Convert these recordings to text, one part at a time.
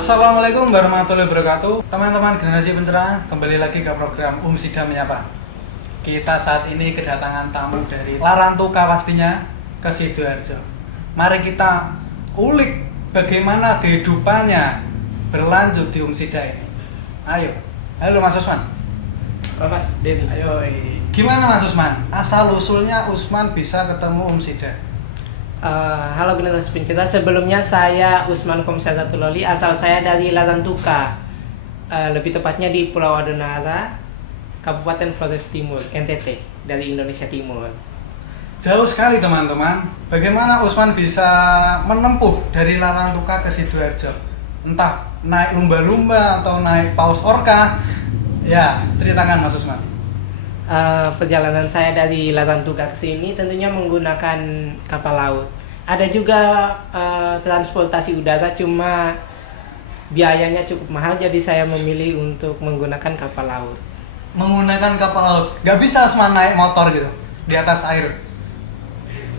Assalamualaikum warahmatullahi wabarakatuh. Teman-teman generasi pencerah, kembali lagi ke program Sida Menyapa. Kita saat ini kedatangan tamu dari Larantuka pastinya ke Sidoarjo. Mari kita ulik bagaimana kehidupannya berlanjut di Sida ini. Ayo, halo Mas Usman. Mas Den. Ayo, gimana Mas Usman? Asal usulnya Usman bisa ketemu Sida. Halo generasi pencinta, sebelumnya saya Usman Komsyazatuloli, asal saya dari Larantuka, lebih tepatnya di Pulau Adonara, Kabupaten Flores Timur, NTT, dari Indonesia Timur. Jauh sekali teman-teman. Bagaimana Usman bisa menempuh dari Larantuka ke Sidoarjo? Entah naik lumba-lumba atau naik paus orca. Ya, ceritakan Mas Usman. Perjalanan saya dari Larantuka ke sini tentunya menggunakan kapal laut. Ada juga transportasi udara, cuma biayanya cukup mahal, jadi saya memilih untuk menggunakan kapal laut. Menggunakan kapal laut, gak bisa Usman naik motor gitu di atas air?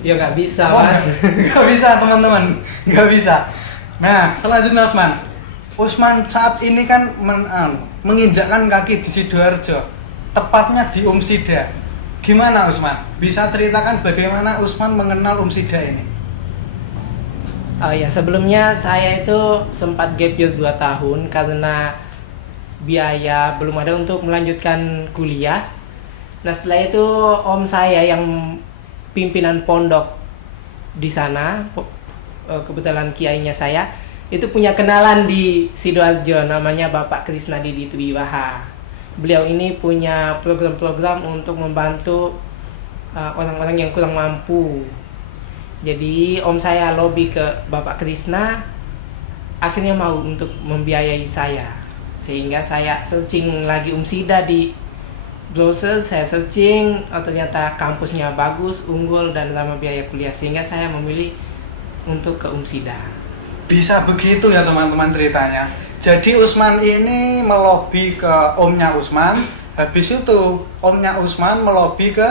Ya nggak bisa, Mas. Gak bisa teman-teman, gak bisa. Nah, selanjutnya Usman saat ini kan menginjakkan kaki di Sidoarjo, tepatnya di Sida. Gimana Usman? Bisa ceritakan bagaimana Usman mengenal Sida ini? Ya, sebelumnya saya itu sempat gap year 2 tahun karena biaya belum ada untuk melanjutkan kuliah. Nah, setelah itu om saya yang pimpinan pondok di sana, kebetulan kiainya saya, itu punya kenalan di Sidoarjo, namanya Bapak Krisna Didi Twiwaha. Beliau ini punya program-program untuk membantu orang-orang yang kurang mampu. Jadi om saya lobby ke Bapak Krisna, akhirnya mau untuk membiayai saya. Sehingga saya searching lagi Sida di browser, saya searching, ternyata kampusnya bagus, unggul, dan ramah biaya kuliah. Sehingga saya memilih untuk ke Sida. Bisa begitu ya teman-teman ceritanya. Jadi Usman ini melobi ke omnya Usman, habis itu omnya Usman melobi ke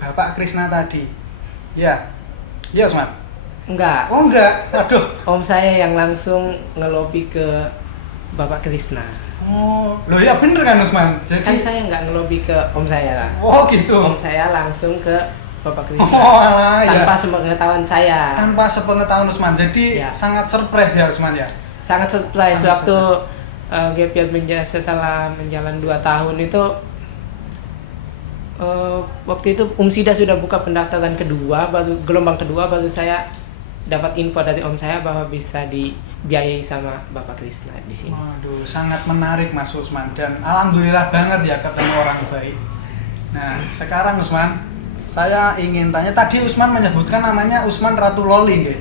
Bapak Krisna tadi. Ya, iya Usman? Enggak. Oh enggak, aduh. Om saya yang langsung ngelobi ke Bapak Krisna. Oh, loh ya bener kan Usman? Jadi Kan saya nggak ngelobi ke om saya lah. Oh gitu. Om saya langsung ke Bapak Krisna. Oh alah, tanpa ya. sepengetahuan saya. Tanpa sepengetahuan Usman, jadi Ya. sangat surprise ya Usman ya? Sangat surprise Sangat waktu gap year setelah menjalan 2 tahun itu. Waktu itu Sida sudah buka pendaftaran kedua, gelombang kedua, baru saya dapat info dari om saya bahwa bisa dibiayai sama Bapak Krisna di sini. Waduh, sangat menarik Mas Usman, dan alhamdulillah banget ya ketemu orang baik. Nah, sekarang Usman, saya ingin tanya, tadi Usman menyebutkan namanya Usman Ratu Loli, nggih?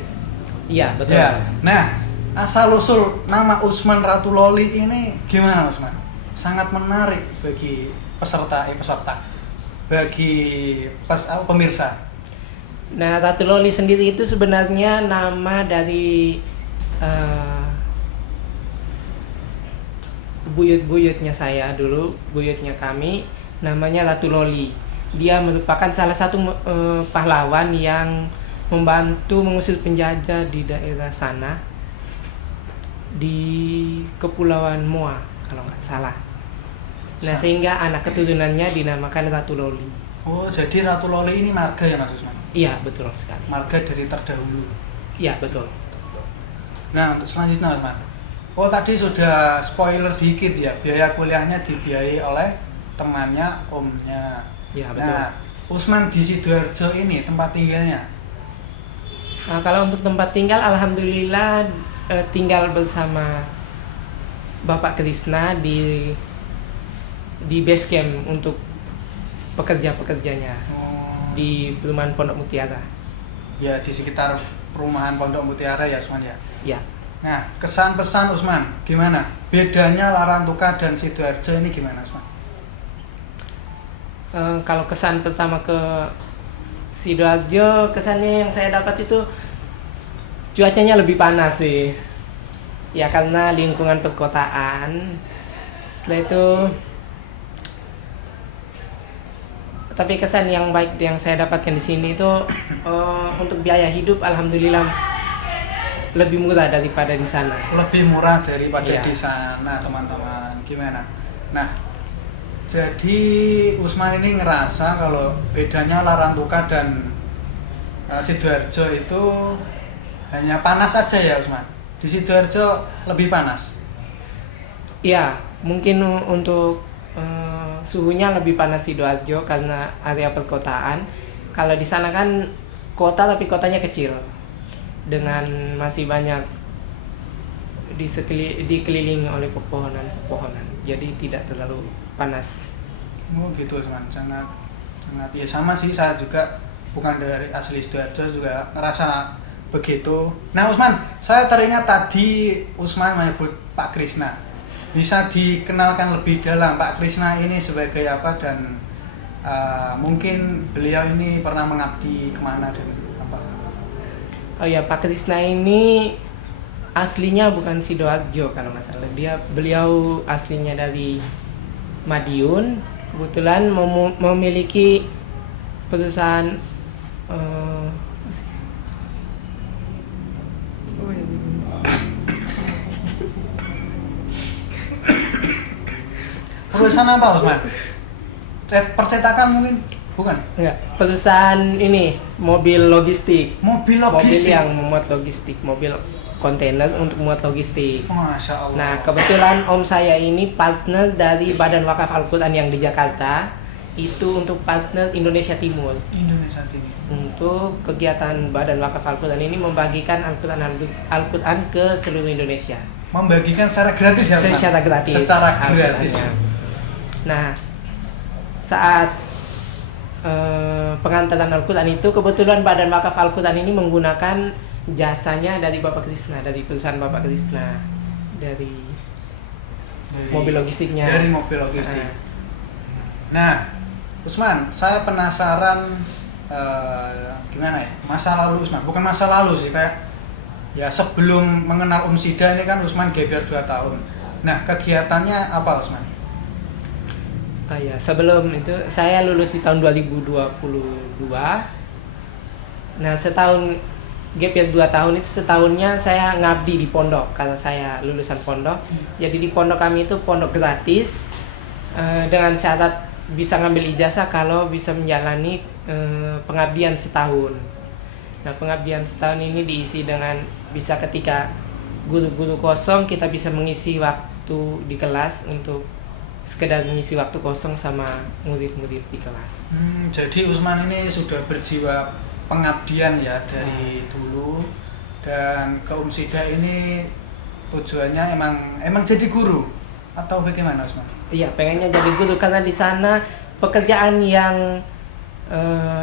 Iya, betul. Ya. Nah, asal usul nama Usman Ratu Loli ini gimana Usman? Sangat menarik bagi bagi pemirsa. Nah, Ratu Loli sendiri itu sebenarnya nama dari buyut-buyutnya saya dulu, buyutnya kami, namanya Ratu Loli. Dia merupakan salah satu pahlawan yang membantu mengusir penjajah di daerah sana, di Kepulauan Moa kalau nggak salah. Nah, sehingga anak keturunannya dinamakan Ratu Loli. Oh, jadi Ratu Loli ini marga ya Mas Usman? Iya, betul sekali. Marga dari terdahulu. Iya, betul. Nah, untuk selanjutnya Usman. Oh, tadi sudah spoiler dikit ya, biaya kuliahnya dibiayai oleh temannya, omnya. Iya, betul. Nah, Usman di Sidoarjo ini tempat tinggalnya? Nah, kalau untuk tempat tinggal, alhamdulillah tinggal bersama Bapak Krisna di base camp untuk pekerja-pekerjanya di perumahan Pondok Mutiara. Ya, di sekitar perumahan Pondok Mutiara ya Usman ya? Ya. Nah, kesan-pesan Usman, gimana? Bedanya Larantuka dan Sidoarjo ini gimana Usman? Kalau kesan pertama ke Sidoarjo, kesannya yang saya dapat itu cuacanya lebih panas sih. Ya, karena lingkungan perkotaan. Setelah itu, tapi kesan yang baik yang saya dapatkan di sini itu untuk biaya hidup, alhamdulillah lebih murah daripada di sana. Lebih murah daripada Iya. di sana, teman-teman. Gimana? Nah, jadi Usman ini ngerasa kalau bedanya Larantuka dan Sidoarjo itu hanya panas saja ya, Usman. Di Sidoarjo lebih panas. Iya, mungkin untuk suhunya lebih panas Sidoarjo karena area perkotaan. Kalau di sana kan kota tapi kotanya kecil dengan masih banyak dikelilingi oleh pepohonan, jadi tidak terlalu panas. Oh gitu, Usman. Sangat ya sama sih, saya juga bukan dari asli Sidoarjo juga ngerasa begitu. Nah, Usman, saya teringat tadi Usman menyebut Pak Krisna. Bisa dikenalkan lebih dalam Pak Krisna ini sebagai apa, dan mungkin beliau ini pernah mengabdi kemana dan apa? Oh ya, Pak Krisna ini aslinya bukan Sidoarjo kalau nggak salah. Beliau aslinya dari Madiun. Kebetulan memiliki perusahaan apa sih? Oh, ya. Perusahaan apa, Usman? Percetakan mungkin? Bukan? Enggak, perusahaan ini mobil logistik. Mobil Mobil logistik. yang memuat logistik, mobil kontainer untuk muat logistik. Masya Allah. Nah, kebetulan om saya ini partner dari Badan Wakaf Al-Quran yang di Jakarta. Itu untuk partner Indonesia Timur. Indonesia ini. Untuk kegiatan Badan Wakaf Al-Quran ini membagikan Al-Quran ke seluruh Indonesia. Membagikan secara gratis ya, Usman? Secara gratis. Secara gratis. Al-Qurannya. Nah, saat pengantaran Al-Quran itu kebetulan Badan Wakaf Al-Quran ini menggunakan jasanya dari Bapak Krisna, dari perusahaan Bapak Krisna, dari mobil logistiknya. Dari mobil logistik. Nah, Usman, saya penasaran gimana ya, masa lalu Usman. Bukan masa lalu sih, kayak ya sebelum mengenal Sida ini kan Usman geber 2 tahun. Nah, kegiatannya apa, Usman? Oh ya, sebelum itu saya lulus di tahun 2022. Nah, setahun gap year 2 tahun itu, setahunnya saya ngabdi di pondok karena saya lulusan pondok. Jadi di pondok kami itu pondok gratis dengan syarat bisa ngambil ijazah kalau bisa menjalani pengabdian setahun. Nah, pengabdian setahun ini diisi dengan bisa ketika guru-guru kosong kita bisa mengisi waktu di kelas untuk sekedar mengisi waktu kosong sama murid-murid di kelas. Jadi Usman ini sudah berjiwa pengabdian ya dari dulu, dan ke Sida ini tujuannya emang jadi guru atau bagaimana, Usman? Iya, pengennya jadi guru karena di sana pekerjaan yang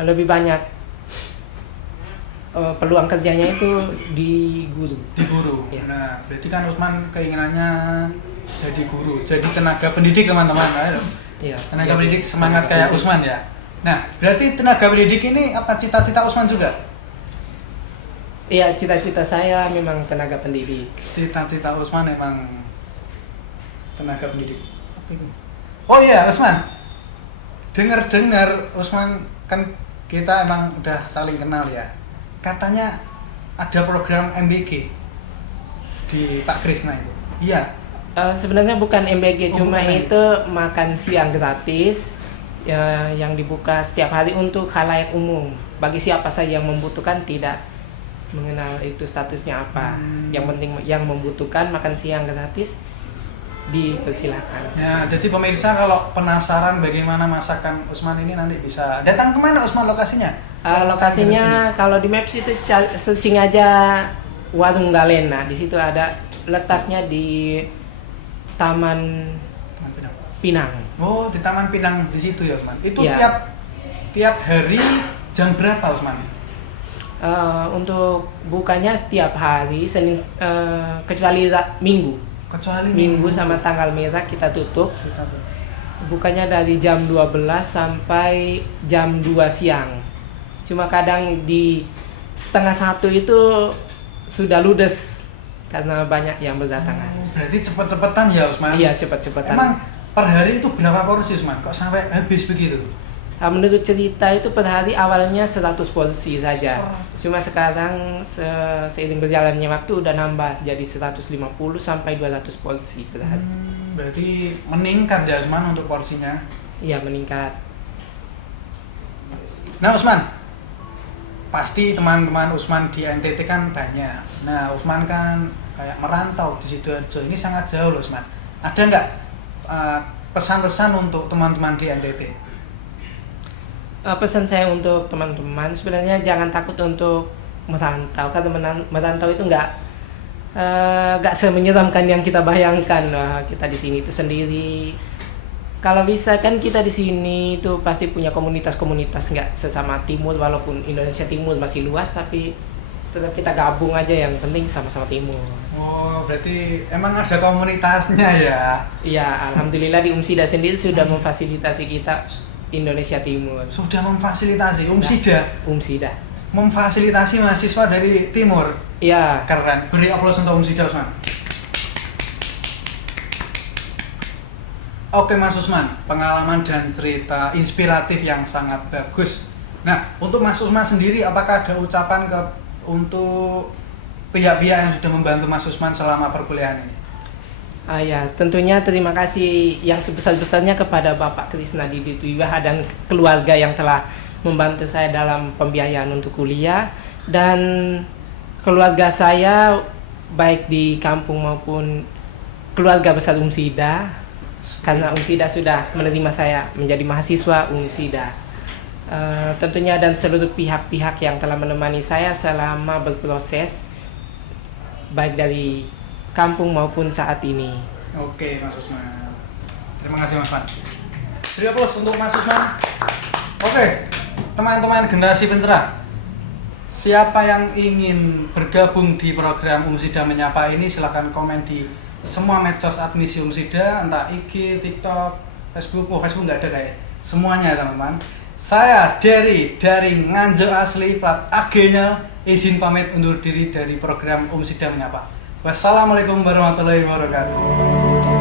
lebih banyak peluang kerjanya itu di guru. Di guru. Ya. Nah, berarti kan Usman keinginannya jadi guru, jadi tenaga pendidik, teman-teman. Iya. Tenaga pendidik semangat kayak Usman ya. Nah, berarti tenaga pendidik ini apa cita-cita Usman juga? Iya, cita-cita saya memang tenaga pendidik. Cita-cita Usman memang tenaga pendidik. Apa itu? Oh iya, Usman. Dengar-dengar Usman, kan kita emang udah saling kenal ya. Katanya ada program MBG di Pak Krisna itu. Iya. Sebenarnya bukan MBG, cuma bukan itu makan siang gratis ya, yang dibuka setiap hari untuk khalayak umum. Bagi siapa saja yang membutuhkan, tidak mengenal itu statusnya apa. Yang penting yang membutuhkan makan siang gratis dipersilakan. Ya, jadi pemirsa kalau penasaran bagaimana masakan Usman ini, nanti bisa datang kemana, Usman, lokasinya? Lokasinya kalau di Maps itu searching aja Warung Galena. Di situ ada, letaknya di Taman Pinang. Oh, di Taman Pinang di situ ya, Usman. Itu Ya. tiap hari jam berapa, Usman? Untuk bukanya tiap hari Senin kecuali Minggu. Kecuali Minggu sama tanggal merah kita tutup. Bukanya dari jam 12 sampai jam 2 siang. Cuma kadang di 12:30 itu sudah ludes karena banyak yang berdatangan. Berarti cepet-cepetan ya, Usman? Iya, cepat-cepatan. Emang per hari itu berapa porsi, Usman? Kok sampai habis begitu? Menurut cerita itu per hari awalnya 100 porsi saja. 100. Cuma sekarang seiring berjalannya waktu udah nambah jadi 150 sampai 200 porsi per hari. Berarti meningkat ya Usman untuk porsinya. Iya, meningkat. Nah Usman, pasti teman-teman Usman di NTT kan banyak. Nah Usman kan kayak merantau di Sidoarjo, ini sangat jauh loh Usman. Ada nggak pesan-pesan untuk teman-teman di NTT? Pesan saya untuk teman-teman sebenarnya jangan takut untuk merantau, karena merantau itu nggak semenyeramkan yang kita bayangkan. Kita di sini itu sendiri. Kalau bisa kan kita di sini itu pasti punya komunitas-komunitas, nggak sesama timur, walaupun Indonesia Timur masih luas, tapi tetap kita gabung aja, yang penting sama-sama timur. Oh, berarti emang ada komunitasnya ya? Iya, alhamdulillah di Umsida sendiri sudah memfasilitasi kita Indonesia Timur. Sudah memfasilitasi Umsida. Memfasilitasi mahasiswa dari timur. Iya. Keren. Beri aplaus untuk Umsida Usman. Oke Mas Usman, pengalaman dan cerita inspiratif yang sangat bagus. Nah, untuk Mas Usman sendiri, apakah ada ucapan untuk pihak-pihak yang sudah membantu Mas Usman selama perkuliahan ini? Ya, tentunya terima kasih yang sebesar-besarnya kepada Bapak Krisna Didit Wibaha dan keluarga yang telah membantu saya dalam pembiayaan untuk kuliah, dan keluarga saya baik di kampung maupun keluarga besar Umsida, karena Umsida sudah menerima saya menjadi mahasiswa Umsida. Tentunya dan seluruh pihak-pihak yang telah menemani saya selama berproses baik dari kampung maupun saat ini. Oke Mas Usman, terima kasih Mas Usman. Beri aplaus untuk Mas Usman. Oke, teman-teman generasi pencerah, siapa yang ingin bergabung di program Umsida Menyapa ini, silahkan komen di semua medsos admisi Umsida, entah IG, TikTok, Facebook. Facebook nggak ada kayak semuanya teman-teman. Saya dari Nganjuk Asli plat AG-nya izin pamit undur diri dari program Umsida Menyapa. Wassalamualaikum warahmatullahi wabarakatuh.